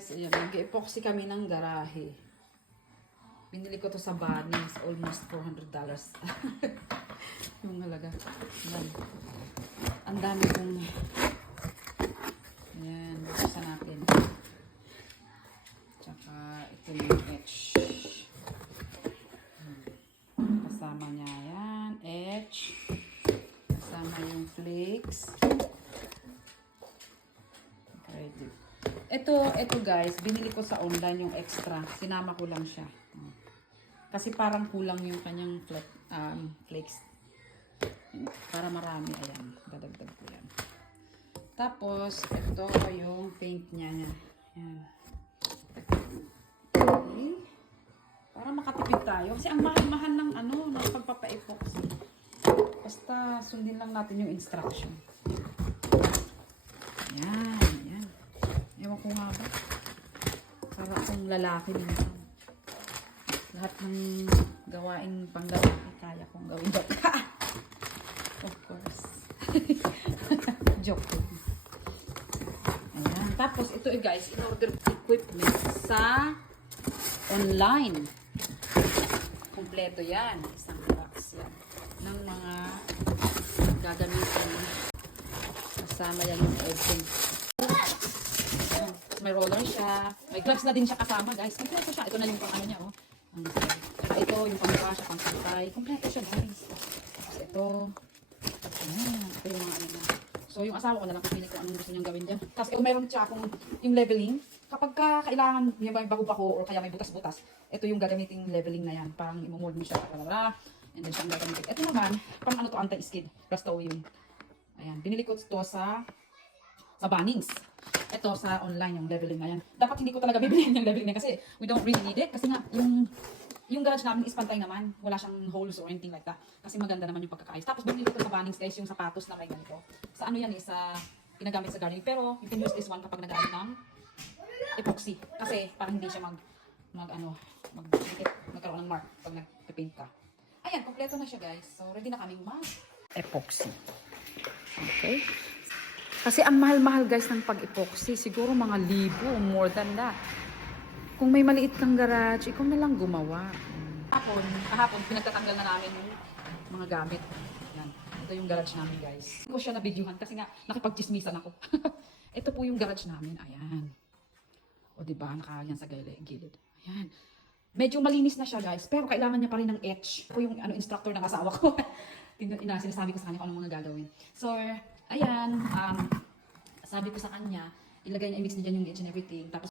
guys, ayan, nag-epoxy kami ng garahe. Binili ko to sa Bunnings, almost $400. Yung halaga. Ayan. Ang dami kong, ayan, buksan natin. Tsaka, ito yung etch. Kasama niya, ayan, etch. Kasama yung flakes. Ito guys, binili ko sa online yung extra. Sinama ko lang siya. Kasi parang kulang yung kanyang flakes. Para marami, ayan. Dadagdag ko yan. Tapos, ito yung paint niya. Ayan. Okay. Para makatipid tayo. Kasi ang mahal-mahal ng ng pagpapa-epoxy. Basta sundin lang natin yung instruction. Ayan. Ewan ko nga ba. Para akong lalaki dito. Lahat ng gawaing pang-lalaki kaya kong gawin. Of course. Joke. Ayan. Tapos ito guys, in-order equipment sa online. Kompleto yan. Isang box yan. Ng mga gagamitin. Kasama yan yung open. May roller siya. May gloves na din siya kasama, guys. Kompleto siya. Ito na yung pang-ano niya, oh. Saka ito, yung pang-brush, pang-santay. Kompleto siya, guys. Tapos ito. Ayan. Ito yung mga ano na. So, yung asawa ko na lang pipili ko anong gusto niyang gawin dyan. Kasi ito, meron siya kung yung leveling. Kapag kailangan may bago-bako or kaya may butas-butas, ito yung gagamiting leveling na yan. Parang imomold mo siya. And then siya ang gagamitin. Ito naman, pang ano to, anti-skid. Rust-Owing. Ayan. Binili ko ito sa Bunnings. Ito sa online yung leveling na yan. Dapat hindi ko talaga bibilihin yung leveling na kasi we don't really need it. Kasi nga, yung garage namin is pantay naman. Wala siyang holes or anything like that. Kasi maganda naman yung pagkakayos. Tapos binili ko sa Bunnings guys yung sapatos na may ganito. Sa ano yan sa ginagamit sa gardening. Pero you can use this one kapag nag-aaral ng epoxy. Kasi parang hindi siya magkaroon ng mark pag nag-paint ka. Ayan, kompleto na siya guys. So ready na kaming mag-epoxy. Okay. Kasi ang mahal-mahal guys ng pag-epoxy, siguro mga libo, more than that. Kung may maliit kang garage, ikaw na lang gumawa. Kahapon, pinagtatanggal na namin yung mga gamit. Yan. Ito yung garage namin guys. Hindi ko siya na-videohan kasi nga nakipag-chismisan ako. Ito po yung garage namin. Ayan. O diba, nakayan sa gilid. Ayan. Medyo malinis na siya guys, pero kailangan niya pa rin ng etch. Ito yung instructor ng asawa ko. Sinasabi ko sa kanya kung anong mga gagawin. So, ayan, sabi ko sa kanya, ilagay niya, i-mix niya dyan yung edge and everything. Tapos,